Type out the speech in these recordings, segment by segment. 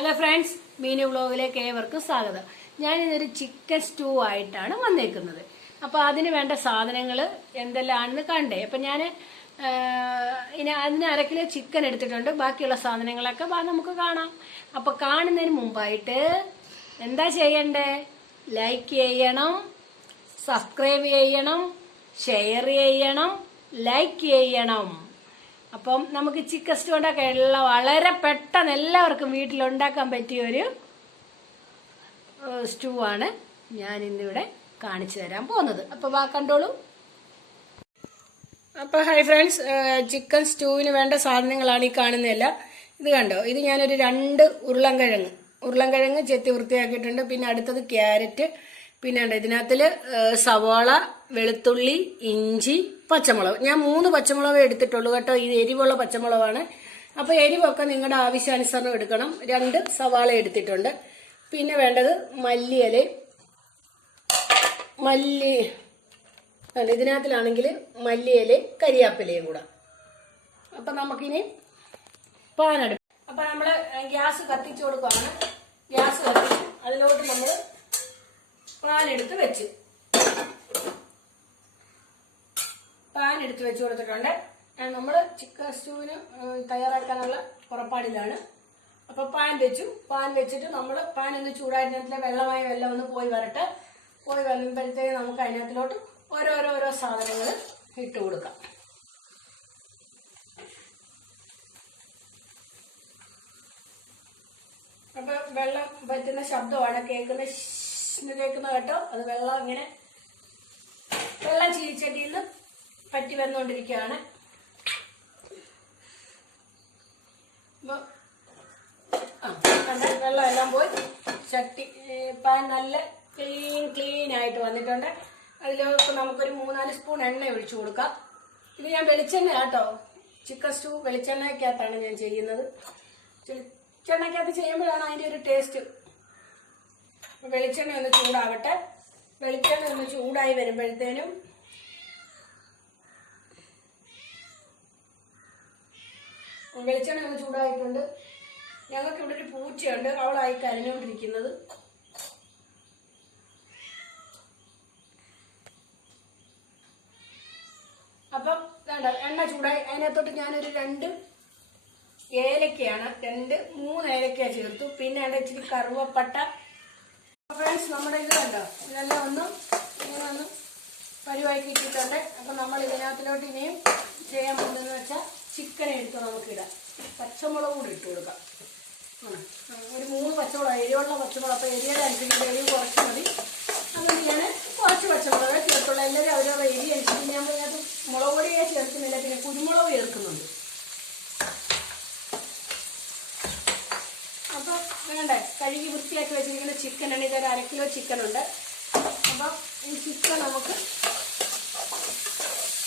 Hello friends Meenu വ്ളോഗിലേക്ക് ഏവർക്കും സ്വാഗതം. ഞാൻ ഇന്നൊരു ചിക്കൻ സ്റ്റൂ ആയിട്ടാണ് വന്നേക്കുന്നത്. അപ്പോൾ അതിന് വേണ്ട സാധനങ്ങൾ എന്തെല്ലാമാണെന്ന് കണ്ടേ. അപ്പം ഞാൻ ഇനി അതിന് അര കിലോ ചിക്കൻ എടുത്തിട്ടുണ്ട്. ബാക്കിയുള്ള സാധനങ്ങളൊക്കെ നമുക്ക് കാണാം. അപ്പോൾ കാണുന്നതിന് മുമ്പായിട്ട് എന്താ ചെയ്യണ്ടേ? ലൈക്ക് ചെയ്യണം സബ്സ്ക്രൈബ് ചെയ്യണം ഷെയർ ചെയ്യണം ലൈക്ക് ചെയ്യണം. അപ്പം നമുക്ക് ചിക്കൻ സ്റ്റൂ ഉണ്ടാക്കാനുള്ള വളരെ പെട്ടെന്ന് എല്ലാവർക്കും വീട്ടിൽ ഉണ്ടാക്കാൻ പറ്റിയ ഒരു സ്റ്റൂ ആണ് ഞാൻ ഇന്നിവിടെ കാണിച്ചു തരാൻ പോകുന്നത്. അപ്പോൾ വാ കണ്ടോളൂ. അപ്പോൾ ഹൈ ഫ്രണ്ട്സ് ചിക്കൻ സ്റ്റൂവിന് വേണ്ട സാധനങ്ങളാണ് ഈ കാണുന്നതെല്ലാം. ഇത് കണ്ടോ? ഇത് ഞാനൊരു രണ്ട് ഉരുളൻ കിഴങ്ങ് ഉരുളൻ കിഴങ്ങ് ചെത്തി വൃത്തിയാക്കിയിട്ടുണ്ട്. പിന്നെ അടുത്തത് ക്യാരറ്റ്. പിന്നെ ഉണ്ട് ഇതിനകത്തിൽ സവാള വെളുത്തുള്ളി ഇഞ്ചി പച്ചമുളക്. ഞാൻ മൂന്ന് പച്ചമുളക് എടുത്തിട്ടുള്ളൂ കേട്ടോ. ഇത് എരിവുള്ള പച്ചമുളകാണ്. അപ്പോൾ എരിവൊക്കെ നിങ്ങളുടെ ആവശ്യാനുസരണം എടുക്കണം. രണ്ട് സവാള എടുത്തിട്ടുണ്ട്. പിന്നെ വേണ്ടത് മല്ലിയില. മല്ലി ഇതിനകത്തിലാണെങ്കിൽ മല്ലിയില കരിയാപ്പിലയും കൂടെ. അപ്പം നമുക്കിനി പാനെടുക്കാം. അപ്പം നമ്മൾ ഗ്യാസ് കത്തിച്ചു കൊടുക്കുകയാണ് ഗ്യാസ് കത്തിച്ച് അതിലോട്ട് നമ്മൾ പാൻ എടുത്ത് വെച്ച്. പാൻ എടുത്ത് വെച്ച് കൊടുത്തിട്ടുണ്ട്. നമ്മൾ ചിക്കൻ സ്റ്റൂവിന് തയ്യാറാക്കാനുള്ള പുറപ്പാടിലാണ്. അപ്പൊ പാൻ വെച്ചു. പാൻ വെച്ചിട്ട് നമ്മൾ പാൻ ഒന്ന് ചൂടായിരുന്നതിലെ വെള്ളമായി വെള്ളം ഒന്ന് പോയി വരട്ടെ. പോയി വരുമ്പോഴത്തേക്ക് നമുക്ക് അതിനകത്തിലോട്ട് ഓരോരോരോ സാധനങ്ങൾ ഇട്ട് കൊടുക്കാം. അപ്പൊ വെള്ളം പറ്റുന്ന ശബ്ദമാണ് കേൾക്കുന്ന ഷ്ന്ന് കേൾക്കുന്ന കേട്ടോ? അത് വെള്ളം ഇങ്ങനെ വെള്ളം ചീച്ചട്ടിയിൽ നിന്ന് പറ്റി വന്നുകൊണ്ടിരിക്കുകയാണ്? വെള്ളം എല്ലാം പോയി. ചട്ടി പാൻ നല്ല ക്ലീൻ ക്ലീൻ ആയിട്ട് വന്നിട്ടുണ്ട്. അതിലേക്ക് നമുക്കൊരു മൂന്നാൽ സ്പൂൺ എണ്ണ ഒഴിച്ചു കൊടുക്കാം. ഇത് ഞാൻ വെളിച്ചെണ്ണ കേട്ടോ. ചിക്കൻ സ്റ്റൂ വെളിച്ചെണ്ണയ്ക്കകത്താണ് ഞാൻ ചെയ്യുന്നത്. വെളിച്ചെണ്ണയ്ക്കകത്ത് ചെയ്യുമ്പോഴാണ് അതിന്റെ ഒരു ടേസ്റ്റ് വെളിച്ചെണ്ണ ഒന്ന് ചൂടാവട്ടെ. വെളിച്ചെണ്ണ ഒന്ന് ചൂടായി വരുമ്പോഴത്തേനും വെളിച്ചെണ്ണ ഒന്ന് ചൂടായിട്ടുണ്ട്. ഞങ്ങൾക്ക് ഇവിടെ ഒരു പൂച്ചയുണ്ട്. അവളായി കരഞ്ഞുകൊണ്ടിരിക്കുന്നത്. അപ്പം വേണ്ട എണ്ണ ചൂടായി. അതിനകത്തോട്ട് ഞാനൊരു രണ്ട് ഏലക്കയാണ്. രണ്ട് മൂന്ന് ഏലക്ക ചേർത്തു. പിന്നെ അതിന്റെ ഇച്ചിരി കറുവപ്പട്ട ഫ്രണ്ട്സ് നമ്മുടെ ഇത് കണ്ടോ? ഇതെല്ലാം ഒന്ന് ഇങ്ങനെ ഒന്ന് പരിവാക്കി ഇട്ടിട്ടുണ്ട്. അപ്പം നമ്മൾ ഇതിനകത്തിലോട്ട് ഇനിയും ചെയ്യാൻ പോകുന്നതെന്ന് വെച്ചാൽ ചിക്കൻ എടുത്ത് നമുക്കിടാം. പച്ചമുളക് കൂടി ഇട്ട് കൊടുക്കാം. ഒരു മൂന്ന് പച്ചമുളക് എരിവുള്ള പച്ചമുളക്. അപ്പോൾ എരിയുടെ അനുസരിച്ച് എരിവ് കുറച്ച് മതി. ഞാൻ കുറച്ച് പച്ചമുളക് ചേർത്തുള്ളൂ എല്ലാവരും അവരവരുടെ എരി അനുസരിച്ച് ഞാൻ അതിനകത്ത് മുളക് പൊടിയെ ചേർക്കുന്നില്ല പിന്നെ കുരുമുളക് ചേർക്കുന്നുണ്ട് അപ്പോൾ വേണ്ടേ കഴുകി വൃത്തിയാക്കി വെച്ചിരിക്കുന്ന ചിക്കനാണ്. ഇതൊരു അര കിലോ ചിക്കനുണ്ട്. അപ്പം ഈ ചിക്കൻ നമുക്ക്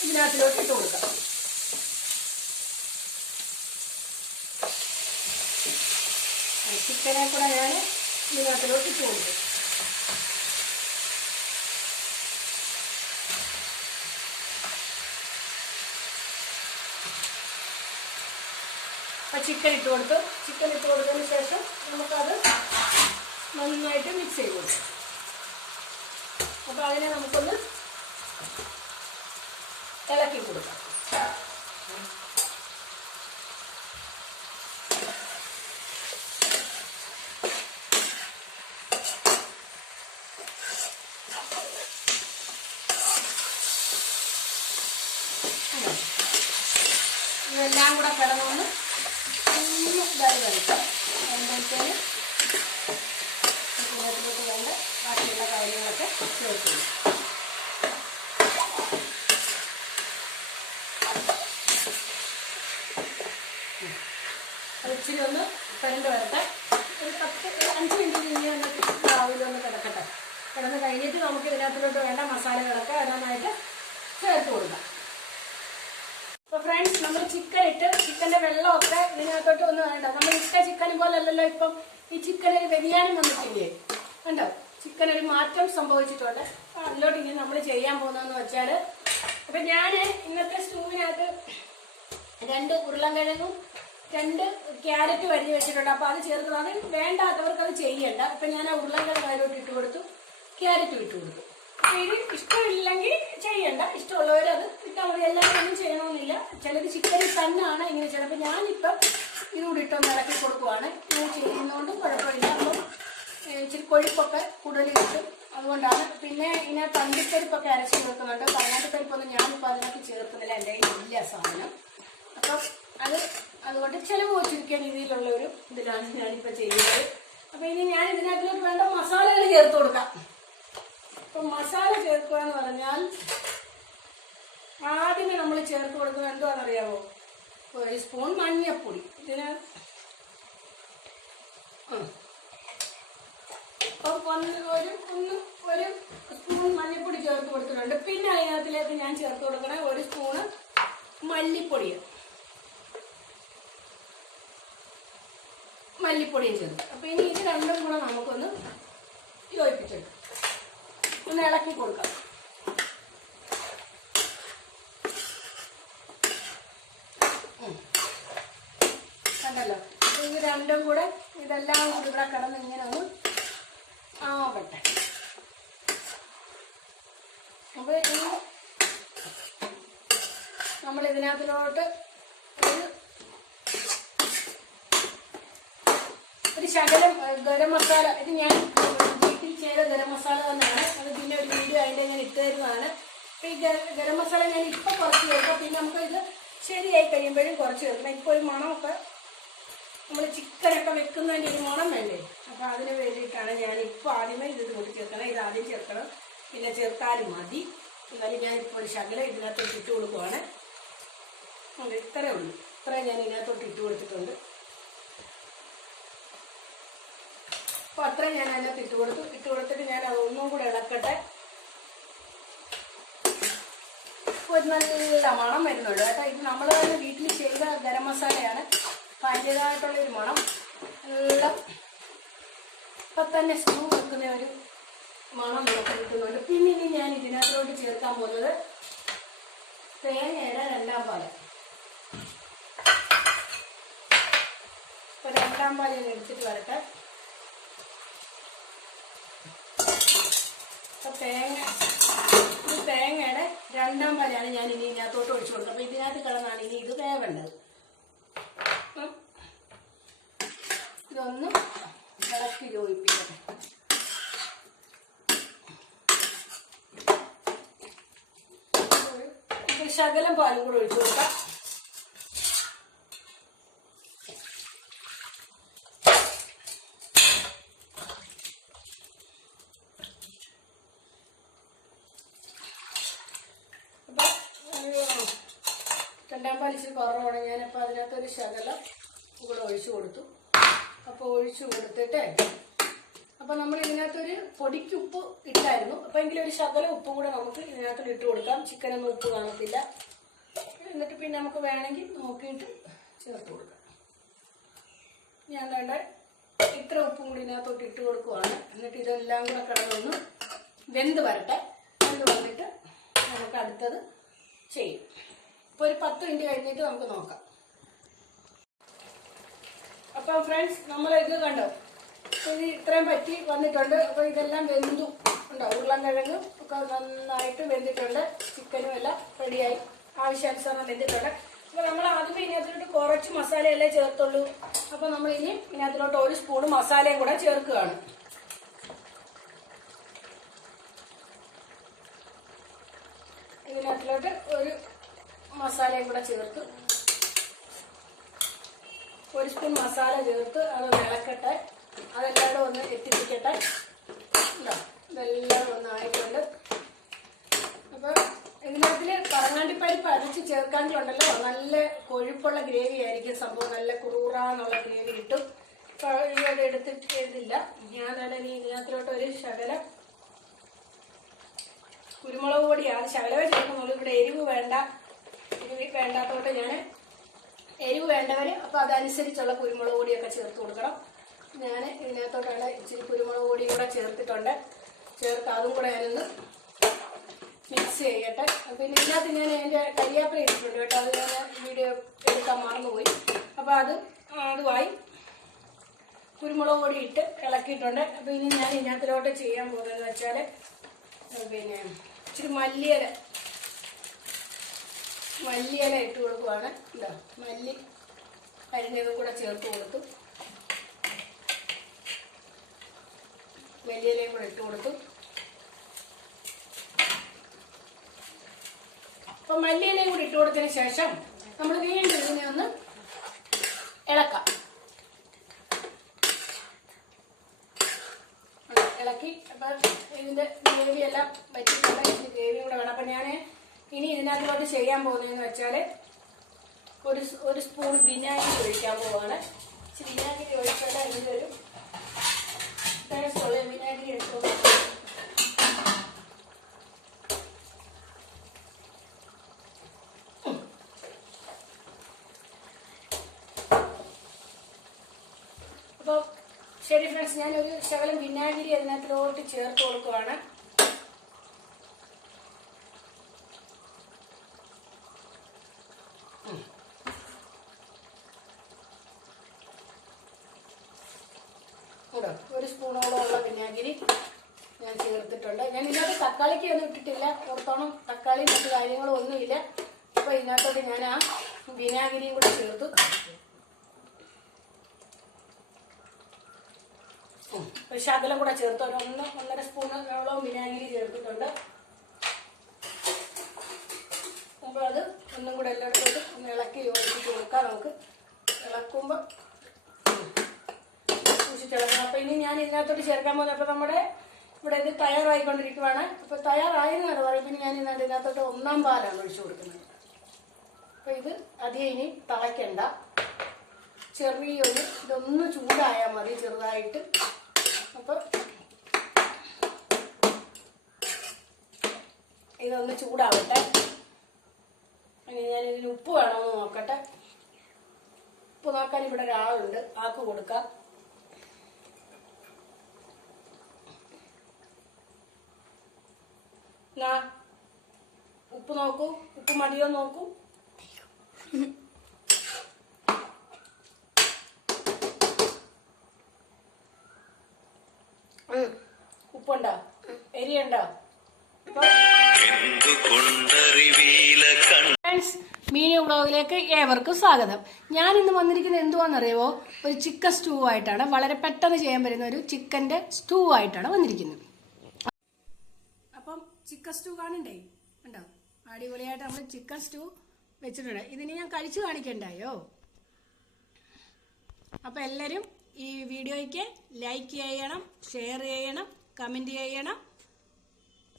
ഇതിനകത്തിലോട്ട് ഇട്ട് കൊടുക്കാം. ചിക്കനെ കൂടെ ഞാൻ ഇതിനകത്തിലോട്ട് ഇട്ട് കൊടുക്കും അപ്പം ചിക്കൻ ഇട്ട് കൊടുത്തു. ചിക്കൻ ഇട്ട് കൊടുത്തതിന് ശേഷം നമുക്കത് നന്നായിട്ട് മിക്സ് ചെയ്ത് കൊടുക്കാം. അപ്പോൾ അതിനെ നമുക്കൊന്ന് ഇളക്കി കൊടുക്കാം. ഇതെല്ലാം കൂടെ കിടന്നൊന്ന് ഇതായി വരട്ടെ വരുമ്പോഴത്തേന് ഇതിനകത്തിലോട്ട് വേണ്ട ബാക്കിയുള്ള കാര്യങ്ങളൊക്കെ ചേർക്കുന്നു ഇച്ചിരി ഒന്ന് കരണ്ട് വരട്ടെ. ഒരു പത്ത് അഞ്ച് മിനിറ്റ് കഴിഞ്ഞാൽ ഒന്ന് രാവിലെ ഒന്ന് കിടക്കട്ടെ. കിടന്ന് കഴിഞ്ഞിട്ട് നമുക്ക് ഇതിനകത്തിലോട്ട് വേണ്ട മസാലകളൊക്കെ ഓരോന്നായിട്ട് ചേർത്ത് കൊടുക്കാം. അപ്പൊ ഫ്രണ്ട്സ് നമ്മൾ ചിക്കൻ ഇട്ട് ചിക്കന്റെ വെള്ളമൊക്കെ ഇതിനകത്തോട്ട് ഒന്നും വേണ്ട നമ്മൾ ഇട്ട ചിക്കൻ പോലെ അല്ലല്ലോ ഇപ്പം ഈ ചിക്കൻ ഒരു വ്യതിയാനം വന്നിട്ടില്ലേ? കണ്ടോ? ചിക്കൻ ഒരു മാറ്റം സംഭവിച്ചിട്ടുണ്ട്. അതിലോട്ട് ഇനി നമ്മൾ ചെയ്യാൻ പോകുന്നതെന്ന് വെച്ചാൽ അപ്പൊ ഞാൻ ഇന്നത്തെ സ്റ്റൂവിനകത്ത് രണ്ട് ഉരുളൻകിഴങ്ങും രണ്ട് ക്യാരറ്റ് വരിഞ്ഞ് വെച്ചിട്ടുണ്ട്. അപ്പൊ അത് ചേർത്ത് അത് വേണ്ടാത്തവർക്ക് അത് ചെയ്യണ്ട. അപ്പൊ ഞാൻ ആ ഉരുളൻകിഴങ്ങ് അതിലോട്ട് ഇട്ട് കൊടുത്തു. ക്യാരറ്റ് ഇട്ട് കൊടുത്തു. ഇത് ഇഷ്ടമില്ലെങ്കിൽ ചെയ്യണ്ട. ഇഷ്ടമുള്ളവർ അത് ഇട്ടാൽ മതി എല്ലാവരും ഒന്നും ചെയ്യണമെന്നില്ല. ചിലത് ചിക്കനിൽ തന്നെയാണ് ഇങ്ങനെ ചിലപ്പോൾ ഞാനിപ്പം ഇതുകൂടി ഇട്ടൊന്ന് ഇളക്കി കൊടുക്കുവാണ്. ഇങ്ങനെ ചെയ്യുന്നതുകൊണ്ടും കുഴപ്പമില്ല. അപ്പം ഇച്ചിരി കൊഴുപ്പൊക്കെ കൂടുതൽ അതുകൊണ്ടാണ്. പിന്നെ ഇങ്ങനെ തണ്ടിപ്പരിപ്പൊക്കെ അരച്ച് ചേർക്കുന്നുണ്ട് പതിനാട്ടിപ്പരിപ്പൊന്നും ഞാനിപ്പോൾ അതിനകത്ത് ചേർക്കുന്നില്ല. എന്റെ ഇല്ല സാധനം. അപ്പം അത് അതുകൊണ്ട് ചിലവ് ചുരുക്കിയ രീതിയിലുള്ള ഒരു ഇതിലാണ് ഞാനിപ്പോൾ ചെയ്യുന്നത്. അപ്പം ഇനി ഞാൻ ഇതിനകത്തിലോട്ട് വേണ്ട മസാലകൾ ചേർത്ത് കൊടുക്കാം. അപ്പം മസാല ചേർക്കുക എന്ന് പറഞ്ഞാൽ ആദ്യമേ നമ്മൾ ചേർത്ത് കൊടുക്കുന്നത് എന്തുവാണെന്നറിയാമോ ഒരു സ്പൂൺ മഞ്ഞപ്പൊടി. ഇതിന്. അപ്പം ഒന്ന് ഒരു ഒന്ന് ഒരു സ്പൂൺ മല്ലിപ്പൊടി ചേർത്ത് കൊടുത്തിട്ടുണ്ട്. പിന്നെ അതിനകത്തിലേക്ക് ഞാൻ ചേർത്ത് കൊടുക്കണ ഒരു സ്പൂണ് മല്ലിപ്പൊടി മല്ലിപ്പൊടിയും ചേർത്ത്. അപ്പൊ ഇനി ഇത് രണ്ടും കൂടെ നമുക്കൊന്ന് യോജിപ്പിച്ചെടുക്കാം. ഒന്ന് ഇളക്കി കൊടുക്കാം. കണ്ടല്ലോ? ഇത് രണ്ടും കൂടെ ഇതെല്ലാം കൂടി ഇവിടെ കിടന്ന് ഇങ്ങനെ ഒന്ന് ആവട്ടെ. അപ്പൊ ഇനി നമ്മൾ ഇതിനകത്തിലോട്ട് ഒരു ഒരു ശകലം ഗരം മസാല ഇത് ഞാൻ ചെയ്ത ഗരം മസാല തന്നെയാണ്. അത് പിന്നെ ഒരു വീഡിയോ അതിന്റെ ഞാൻ ഇട്ട് തരുന്നതാണ്. ഈ ഗര- മസാല ഞാൻ ഇപ്പൊ കുറച്ച് ചേർക്കാം. പിന്നെ നമുക്ക് ഇത് ശരിയായി കഴിയുമ്പോഴും കുറച്ച് ചേർക്കണം. ഇപ്പൊ ഒരു മണമൊക്കെ നമ്മൾ ചിക്കനൊക്കെ വെക്കുന്നതിന്റെ ഒരു മണം വേണ്ടേ? അപ്പോൾ അതിന് വേണ്ടിയിട്ടാണ് ഞാൻ ഇപ്പോൾ ആദ്യമേ ഇത് കൂട്ടി ചേർക്കണം. ഇത് ആദ്യം ചേർക്കണം. പിന്നെ ചേർത്താലും മതി. എന്നാലും ഞാൻ ഇപ്പോൾ ഒരു ശകലം ഇതിനകത്തോട്ട് ഇട്ട് കൊടുക്കുവാണ്. ഇത്രയേ ഉള്ളൂ. ഇത്രയും ഞാൻ ഇതിനകത്തോട്ട് ഇട്ട് കൊടുത്തിട്ടുണ്ട്. അപ്പോൾ അത്രയും ഞാൻ അതിനകത്ത് ഇട്ട് കൊടുത്തു. ഇട്ട് കൊടുത്തിട്ട് ഞാൻ അത് ഒന്നും കൂടെ ഇളക്കട്ടെ. ഒരു നല്ല മണം വരുന്നുണ്ട് കേട്ടോ. ഇത് നമ്മൾ തന്നെ വീട്ടിൽ ചെയ്ത ഗരം മസാലയാണ്. അപ്പം അതിന്റെതായിട്ടുള്ള ഒരു മണം. നല്ല ഇപ്പം തന്നെ സ്റ്റൂ വെക്കുന്ന ഒരു മണം നമുക്ക് കിട്ടുന്നുണ്ട്. പിന്നെ ഇനി ഞാൻ ഇതിനകത്തോട്ട് ചേർക്കാൻ പോകുന്നത് തേങ്ങയുടെ രണ്ടാം പാൽ. രണ്ടാം പാൽ ഞാൻ എടുത്തിട്ട് വരട്ടെ. അപ്പൊ തേങ്ങ ഇത് തേങ്ങയുടെ രണ്ടാം പാലാണ് ഞാൻ ഇനി ഇതിനകത്തോട്ട് ഒഴിച്ചു കൊടുക്കുന്നത്. അപ്പൊ ഇതിനകത്ത് കിടന്നാണ് ഇനി ഇത് വേവേണ്ടത്. ഇതൊന്ന് ഇളക്കി യോജിപ്പിക്കട്ടെ. ശകലം പാലും കൂടെ ഒഴിച്ചു കൊടുക്കാം അപ്പൊ ഒരു രണ്ടാം പാൽ ഇച്ചിരി കുറവാണ് ഞാനിപ്പോൾ അതിനകത്തൊരു ശകലം കൂടെ ഒഴിച്ചു കൊടുത്തു. അപ്പോൾ ഒഴിച്ചു കൊടുത്തിട്ട് അപ്പോൾ നമ്മൾ ഇതിനകത്തൊരു പൊടിക്കുപ്പ് ഇട്ടായിരുന്നു. അപ്പോൾ എങ്കിലും ഒരു ശകലം ഉപ്പും കൂടെ നമുക്ക് ഇതിനകത്ത് ഇട്ട് കൊടുക്കാം. ചിക്കനൊന്നും ഉപ്പ് കാണത്തില്ല. എന്നിട്ട് പിന്നെ നമുക്ക് വേണമെങ്കിൽ നോക്കിയിട്ട് ചേർത്ത് കൊടുക്കാം. ഞാൻ വേണ്ട ഇത്ര ഉപ്പും കൂടി ഇതിനകത്തോട്ട് ഇട്ട് കൊടുക്കുവാണ്. എന്നിട്ട് ഇതെല്ലാം കൂടെ കിടന്നൊന്ന് വെന്ത് വരട്ടെ. വെന്ത് വന്നിട്ട് നമുക്ക് അടുത്തത് ചെയ്യും. ഇപ്പോൾ ഒരു പത്ത് മിനിറ്റ് കഴിഞ്ഞിട്ട് നമുക്ക് നോക്കാം. അപ്പം ഫ്രണ്ട്സ് നമ്മൾ ഇത് കണ്ടോ? ഇത് ഇത്രയും പറ്റി വന്നിട്ടുണ്ട്. അപ്പോൾ ഇതെല്ലാം വെന്തു. ഉണ്ടോ ഉരുളൻകിഴങ്ങും ഒക്കെ നന്നായിട്ട് വെന്തിട്ടുണ്ട്. ചിക്കനും എല്ലാം റെഡിയായി ആവശ്യാനുസരണം വെന്തിട്ടുണ്ട്. അപ്പോൾ നമ്മൾ ആദ്യം ഇതിനകത്തോട്ട് കുറച്ച് മസാലയല്ലേ ചേർത്തുള്ളൂ. അപ്പോൾ നമ്മൾ ഇനി ഇതിനകത്തിലോട്ട് ഒരു സ്പൂൺ മസാലയും കൂടെ ചേർക്കുകയാണ്. ഇതിനകത്തിലോട്ട് ഒരു മസാലയും കൂടെ ചേർത്ത് ഒരു സ്പൂൺ മസാല ചേർത്ത് അത് വിളക്കട്ടെ. അതെല്ലാം ഒന്ന് എത്തിപ്പിക്കട്ടെ. ഇതെല്ലാം ഒന്ന് ആയിട്ടുണ്ട്. അപ്പൊ പറങ്ങാണ്ടി പരിപ്പ് അരച്ച് ചേർക്കാണ്ടിലുണ്ടല്ലോ നല്ല കൊഴുപ്പുള്ള ഗ്രേവി ആയിരിക്കും സംഭവം. നല്ല കുറൂറാന്നുള്ള ഗ്രേവി കിട്ടും. ഇത് എടുത്തിട്ട് തന്നെ ഇനി ഇതിനകത്തിലോട്ട് ഒരു ശകലം കുരുമുളക് പൊടിയാണ് ശകലമേ ചേർക്കുന്നുള്ളൂ. ഇവിടെ എരിവ് വേണ്ട. എരിവ് വേണ്ടാത്തോട്ട് ഞാൻ എരിവ് വേണ്ടവര് അപ്പോൾ അതനുസരിച്ചുള്ള കുരുമുളക് പൊടിയൊക്കെ ചേർത്ത് കൊടുക്കണം. ഞാൻ ഇതിനകത്തോട്ടാണ് ഇച്ചിരി കുരുമുളക് പൊടി കൂടെ ചേർത്തിട്ടുണ്ട്. ചേർത്ത് അതും കൂടെ ഞാനൊന്ന് മിക്സ് ചെയ്യട്ടെ. പിന്നെ ഇതിനകത്ത് ഞാൻ എന്റെ കരിയാപ്പില ഇട്ടിട്ടുണ്ട് കേട്ടോ. അത് ഞാൻ വീഡിയോ എടുക്കാൻ മറന്നുപോയി. അപ്പോൾ അത് അതുമായി കുരുമുളക് പൊടി ഇട്ട് ഇളക്കിയിട്ടുണ്ട്. അപ്പോൾ ഇനി ഞാൻ ഇതിനകത്തിലോട്ട് ചെയ്യാൻ പോകുന്നതെന്ന് വെച്ചാൽ പിന്നെ ഇച്ചിരി മല്ലിയില മല്ലിയില ഇട്ട് കൊടുക്കുവാണ്. ഇതാ മല്ലി അരിഞ്ഞതും കൂടെ ചേർത്ത് കൊടുത്തു. മല്ലിയിലയും കൂടെ ഇട്ട് കൊടുത്തു. അപ്പൊ മല്ലിയിലയും കൂടി ഇട്ട് കൊടുത്തതിന് ശേഷം നമ്മൾ വീണ്ടും ഇതിനെ ഒന്ന് ഇളക്കാം. ഇളക്കി അപ്പൊ ഇതിന്റെ ഗ്രേവി എല്ലാം വറ്റിട്ടുള്ള ഇതിന്റെ ഗ്രേവിയും കൂടെ വേണം. അപ്പൊ ഞാൻ ഇനി ഇതിനകത്തോട്ട് ചെയ്യാൻ പോകുന്നതെന്ന് വെച്ചാൽ ഒരു ഒരു സ്പൂൺ വിനാഗിരി ഒഴിക്കാൻ പോവാണ്. ഇച്ചിരി വിനാഗിരി ഒഴിച്ചാൽ അതിന്റെ ഒരു ടേസ്റ്റുള്ള വിനാഗിരി എടുത്തു അപ്പോൾ ശരി ഫ്രണ്ട്സ് ഞാനൊരു ശകലം വിനാഗിരി അതിനകത്തിലോട്ട് ചേർത്ത് കൊടുക്കുവാണ് കൂടെ ഒരു സ്പൂണോളം ഉള്ള വിനാഗിരി ഞാൻ ചേർത്തിട്ടുണ്ട് ഞാൻ ഇതിനകത്ത് തക്കാളിക്ക് ഒന്നും ഇട്ടിട്ടില്ല. ഓർത്തോണം തക്കാളി മറ്റു കാര്യങ്ങളും ഒന്നുമില്ല. അപ്പോൾ ഇതിനകത്തോട്ട് ഞാൻ ആ വിനാഗിരിയും കൂടി ചേർത്തു. ശകലം കൂടെ ചേർത്ത്. ഒരു ഒന്ന് ഒന്നര സ്പൂണോളം വിനാഗിരി ചേർത്തിട്ടുണ്ട്. അപ്പോൾ അത് ഒന്നും കൂടെ എല്ലായിടത്തോട്ട് ഒന്ന് ഇളക്കി യോജിപ്പിച്ച് കൊടുക്കാം നമുക്ക്. ഇളക്കുമ്പോൾ സൂക്ഷിച്ചിളക്കണം അപ്പോൾ ഇനി ഞാൻ ഇതിനകത്തോട്ട് ചേർക്കാൻ പോകുന്നത് അപ്പോൾ നമ്മുടെ ഇവിടെ ഇത് തയ്യാറായിക്കൊണ്ടിരിക്കുവാണ്. അപ്പോൾ തയ്യാറായിരുന്നാണ് പറയുമ്പോൾ ഞാൻ ഇന്ന് ഇതിനകത്തോട്ട് ഒന്നാം പാലാണ് ഒഴിച്ചു കൊടുക്കുന്നത്. അപ്പോൾ ഇത് അധികം ഇനി തിളയ്ക്കണ്ട. ചെറിയൊരു ഇതൊന്ന് ചൂടായാൽ മതി ചെറുതായിട്ട്. അപ്പോൾ ഇതൊന്ന് ചൂടാവട്ടെ. ഇനി ഞാൻ ഇതിന് ഉപ്പ് വേണമെന്ന് നോക്കട്ടെ. ഉപ്പ് നോക്കാൻ ഇവിടെ ഒരാളുണ്ട്. ആക്ക് കൊടുക്കാം. ഉപ്പ് നോക്കൂ ഉപ്പ് മതിയോ നോക്കൂ. ഉപ്പുണ്ടോ? എരിയുണ്ടോ? മീനി വ്ളോഗിലേക്ക് ഏവർക്കും സ്വാഗതം. ഞാൻ ഇന്ന് വന്നിരിക്കുന്നത് എന്തുവാണെന്നറിയാവോ ഒരു ചിക്കൻ സ്റ്റൂ ആയിട്ടാണ് വളരെ പെട്ടെന്ന് ചെയ്യാൻ പറ്റുന്ന ഒരു ചിക്കന്റെ സ്റ്റൂ ആയിട്ടാണ് വന്നിരിക്കുന്നത്. ചിക്കൻ സ്റ്റൂ കാണണ്ടേ? ഉണ്ടോ അടിപൊളിയായിട്ട് നമ്മൾ ചിക്കൻ സ്റ്റൂ വെച്ചിട്ടുണ്ട്. ഇതിന് ഞാൻ കഴിച്ചു കാണിക്കണ്ടായോ? അപ്പം എല്ലാവരും ഈ വീഡിയോയ്ക്ക് ലൈക്ക് ചെയ്യണം ഷെയർ ചെയ്യണം കമന്റ് ചെയ്യണം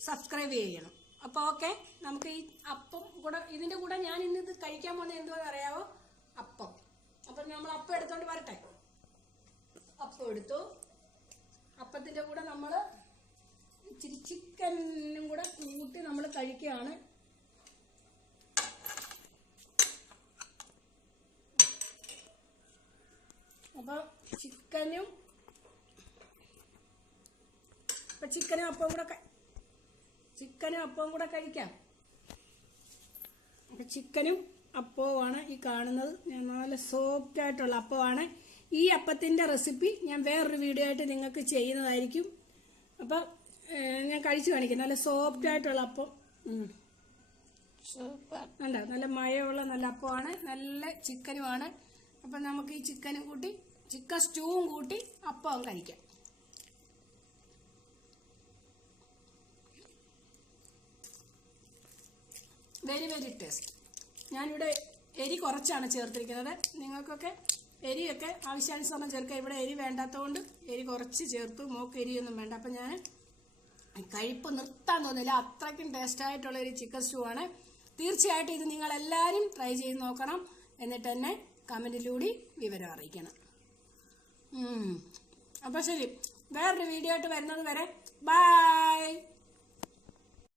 സബ്സ്ക്രൈബ് ചെയ്യണം. അപ്പോൾ ഓക്കെ നമുക്ക് ഈ അപ്പം കൂടെ ഇതിന്റെ കൂടെ ഞാൻ ഇന്ന് ഇത് കഴിക്കാൻ പോകുന്നത് എന്തോ അറിയാവോ? അപ്പം. അപ്പം നമ്മൾ അപ്പം എടുത്തോണ്ട് വരട്ടെ. അപ്പം എടുത്തു. അപ്പത്തിന്റെ കൂടെ നമ്മൾ ഇച്ചിരി ചിക്കനും കൂടെ കൂട്ടി നമ്മൾ കഴിക്കുകയാണ്. അപ്പം ചിക്കനും അപ്പം ചിക്കനും അപ്പം കൂടെ ചിക്കനും അപ്പവും കൂടെ കഴിക്കാം. അപ്പം ചിക്കനും അപ്പവുമാണ് ഈ കാണുന്നത്. ഞാൻ നല്ല സോഫ്റ്റ് ആയിട്ടുള്ള അപ്പമാണ് ഈ അപ്പത്തിന്റെ റെസിപ്പി ഞാൻ വേറൊരു വീഡിയോ ആയിട്ട് നിങ്ങൾക്ക് ചെയ്യുന്നതായിരിക്കും. അപ്പം ഞാൻ കഴിച്ചു കാണിക്കാം. നല്ല സോഫ്റ്റ് ആയിട്ടുള്ള അപ്പം. സൂപ്പർ കണ്ടോ? നല്ല മഴയുള്ള നല്ല അപ്പമാണ്. നല്ല ചിക്കനുമാണ്. അപ്പം നമുക്ക് ഈ ചിക്കനും കൂട്ടി ചിക്കൻ സ്റ്റൂവും കൂട്ടി അപ്പവും കഴിക്കാം. വെരി വെരി ടേസ്റ്റ് ഞാനിവിടെ എരി കുറച്ചാണ് ചേർത്തിരിക്കുന്നത്. നിങ്ങൾക്കൊക്കെ എരിയൊക്കെ ആവശ്യാനുസരണം ചേർക്കുക ഇവിടെ എരി വേണ്ടാത്തതുകൊണ്ട് എരി കുറച്ച് ചേർത്തു. മോക്ക് എരിയൊന്നും വേണ്ട. അപ്പം ഞാൻ കഴിപ്പ് നിർത്താൻ തോന്നില്ല. അത്രയ്ക്കും ടേസ്റ്റ് ആയിട്ടുള്ള ഒരു ചിക്കൻ സ്റ്റൂ ആണ്. തീർച്ചയായിട്ടും ഇത് നിങ്ങൾ എല്ലാവരും ട്രൈ ചെയ്ത് നോക്കണം. എന്നിട്ട് തന്നെ കമന്റിലൂടെ വിവരം അറിയിക്കണം. അപ്പോൾ ശരി. വേറൊരു വീഡിയോ ആയിട്ട് വരുന്നത് വരെ. ബൈ